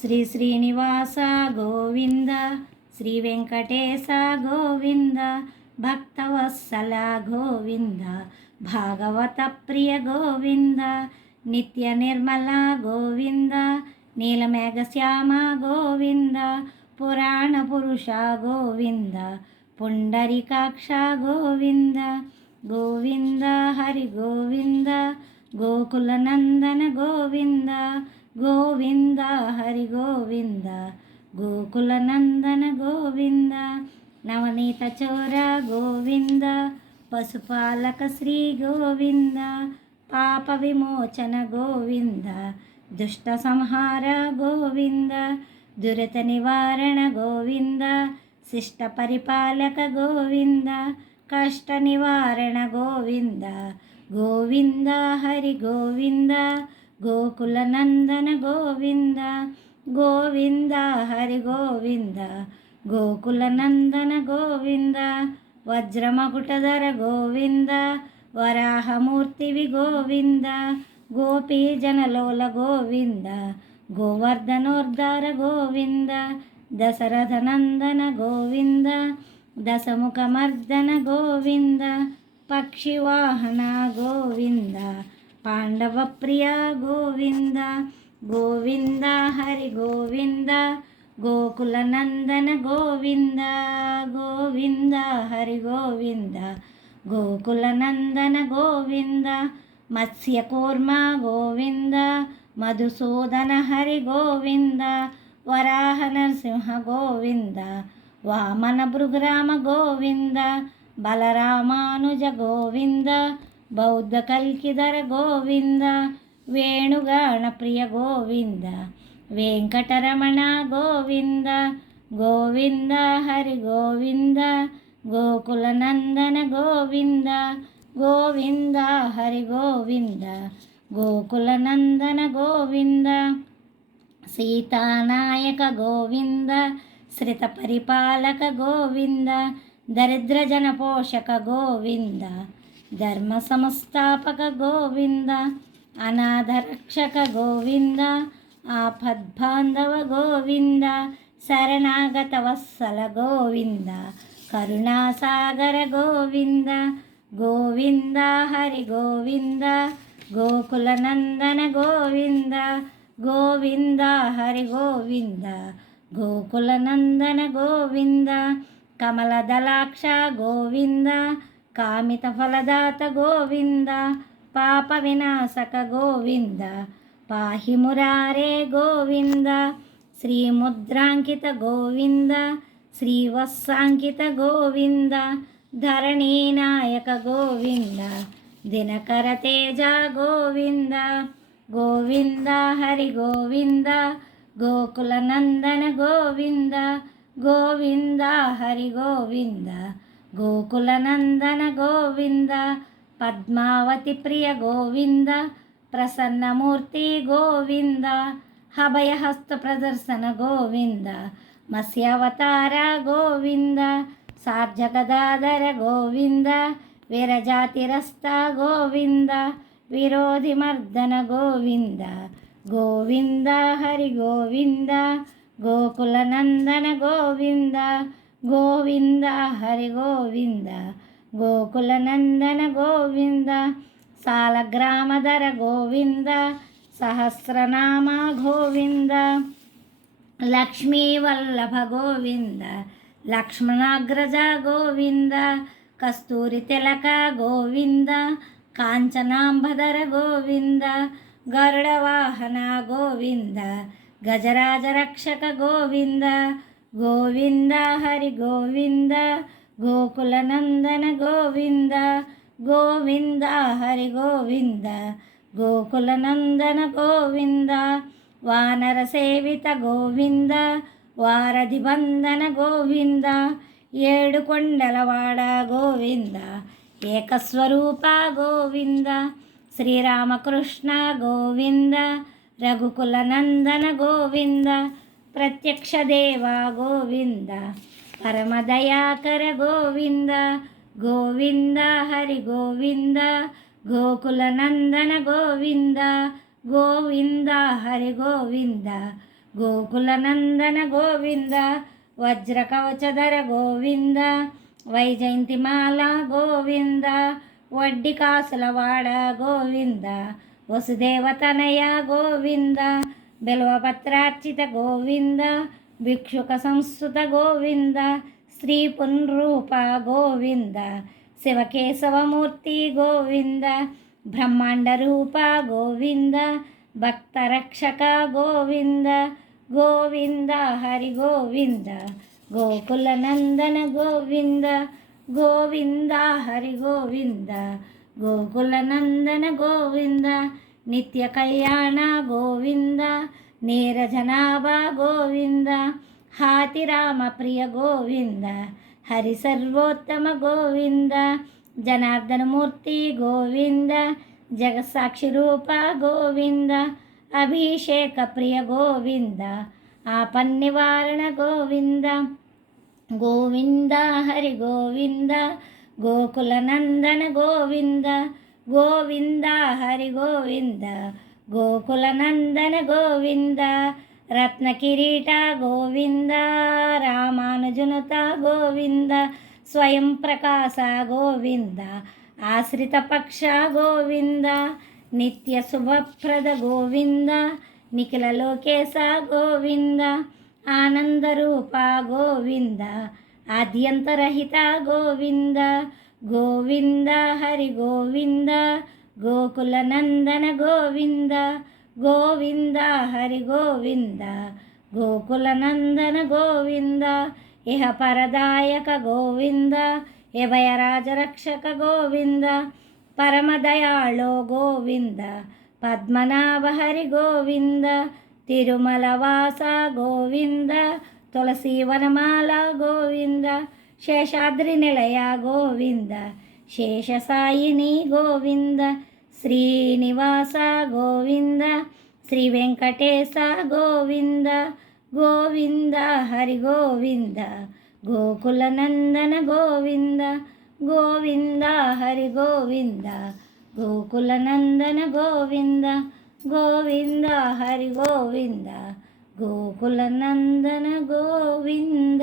శ్రీ శ్రీనివాస గోవింద, శ్రీ వెంకటేశ గోవింద, భక్తవత్సల గోవింద, భాగవత ప్రియ గోవింద, నిత్య నిర్మల గోవింద, నీలమేఘశ్యామ గోవింద, పురాణ పురుష గోవింద, పుండరీకాక్ష గోవింద, గోవింద హరి గోవింద, గోకుల నందన గోవింద, గోవింద హరి గోవింద, గోకుల నందన గోవింద, నవనీత చోర గోవింద, పశుపాలక శ్రీ గోవింద, పాప విమోచన గోవింద, దుష్ట సంహార గోవింద, దురిత నివారణ గోవింద, శిష్ట పరిపాలక గోవింద, కష్ట నివారణ గోవింద, గోవింద హరి గోవింద, గోకుల నందన గోవింద, గోవింద హరి గోవింద, గోకుల నందన గోవింద, వజ్రమకుటధర గోవింద, వరాహమూర్తివి గోవింద, గోపీజనలోల గోవింద, గోవర్ధనోద్ధార గోవింద, దశరథ నందన గోవింద, దశముఖమర్దన గోవింద, పక్షివాహన గోవింద, పాండవ ప్రియ గోవింద, గోవింద హరి గోవింద, గోకుల నందన గోవింద, గోవింద హరి గోవింద, గోకుల నందన గోవింద, మత్స్యకూర్మ గోవింద, మధుసూదన హరి గోవింద, వరాహ నరసింహ గోవింద, వామన భృగ్రామ గోవింద, బలరామానుజ గోవింద, బౌద్ధ కల్కిధర గోవింద, వేణుగాన ప్రియ గోవింద, వెంకటరమణ గోవింద, గోవింద హరి గోవింద, గోకుల నందన గోవింద, గోవింద హరి గోవింద, గోకుల నందన గోవింద, సీతానాయక గోవింద, శ్రిత పరిపాలక గోవింద, దరిద్ర జన పోషక గోవింద, ధర్మ సంస్థాపక గోవింద, అనాథ రక్షక గోవింద, ఆపద్బాంధవ గోవింద, శరణాగత వత్సల గోవింద, కరుణాసాగర గోవింద, గోవింద హరి గోవింద, గోకుల నందన గోవింద, గోవింద హరి గోవింద, గోకుల నందన గోవింద, కమలదళాక్ష గోవింద, కామిత ఫలదాత గోవింద, పాప వినాశక గోవింద, పాహి మురారే గోవింద, శ్రీముద్రాంకిత గోవింద, శ్రీవత్సాంకిత గోవింద, ధరణీనాయక గోవింద, దినకర తేజ గోవింద, గోవింద హరి గోవింద, గోకుల నందన గోవింద, గోవింద హరి గోవింద, గోకుల నందన గోవింద, పద్మావతి ప్రియ గోవింద, ప్రసన్నమూర్తి గోవింద, అభయహస్త ప్రదర్శన గోవింద, మత్స్యావతార గోవింద, సార్జగదాధర గోవింద, వీరజాతిరస్త గోవింద, విరోధిమర్దన గోవింద, గోవింద హరి గోవింద, గోకుల నందన గోవింద, గోవింద హరి గోవింద, గోకుల నందన గోవింద, సాలగ్రామధర గోవింద, సహస్రనామ గోవింద, లక్ష్మీవల్లభ గోవింద, లక్ష్మణాగ్రజ గోవింద, కస్తూరి తిలక గోవింద, కాంచనాంబధర గోవింద, గరుడ వాహన గోవింద, గజరాజ రక్షక గోవింద, గోవింద హరి గోవింద, గోకుల నందన గోవింద, గోవింద హరి గోవింద, గోకుల నందన గోవింద, వానర సేవిత గోవింద, వారధి బంధన గోవింద, ఏడు కొండలవాడ గోవింద, ఏకస్వరూప గోవింద, శ్రీరామకృష్ణ గోవింద, రఘుకుల నందన గోవింద, ప్రత్యక్ష దేవ గోవింద, పరమదయాకర గోవింద, గోవింద హరి గోవింద, గోకుల నందన గోవింద, గోవింద హరి గోవింద, గోకులనందన గోవింద వజ్రకవచధర గోవింద వైజయంతిమాల గోవింద వడ్డి కాసులవాడ గోవింద వసుదేవతనయ గోవింద బిల్వపత్రార్చిత గోవింద భిక్షుక సంస్కృత గోవింద శ్రీ పునరూప గోవింద శివకేశవమూర్తి గోవింద బ్రహ్మాండ రూప గోవింద భక్తరక్షక గోవింద గోవింద హరి గోవింద గోకులనందన గోవింద గోవింద హరి గోవింద గోకులనందన గోవింద నిత్య కళ్యాణ గోవింద నీరజనాభ గోవింద హాతిరామ ప్రియ గోవింద హరి సర్వోత్తమ గోవింద జనార్దనమూర్తి గోవింద జగసాక్షి రూప గోవింద అభిషేక ప్రియ గోవింద ఆపన్నివారణ గోవింద గోవింద హరి గోవింద గోకులనందన గోవింద గోవింద హరి గోవింద గోకులనందన గోవింద రత్నకిరీట గోవింద రామానుజనుత గోవింద స్వయం ప్రకాశ గోవింద ఆశ్రిత పక్ష గోవింద నిత్య శుభప్రద గోవింద నిఖిల లోకేశ గోవింద ఆనందరూప గోవింద ఆద్యంతరహిత గోవింద గోవింద హరి గోవింద గోకులనందన గోవింద గోవింద హరి గోవింద గోకులనందన గోవింద ఇహ పరదాయక గోవింద అభయరాజరక్షక గోవింద పరమదయాళో గోవింద పద్మనాభ హరి గోవింద తిరుమలవాస గోవింద తులసీవనమాల గోవింద శేషాద్రి నిలయ గోవింద శేషసాయిని గోవింద శ్రీనివాస గోవింద శ్రీ వెంకటేశ గోవింద గోవింద హరి గోవింద గోకులనందన గోవింద గోవింద హరి గోవింద గోకులనందన గోవింద గోవింద హరి గోవింద గోకులనందన గోవింద.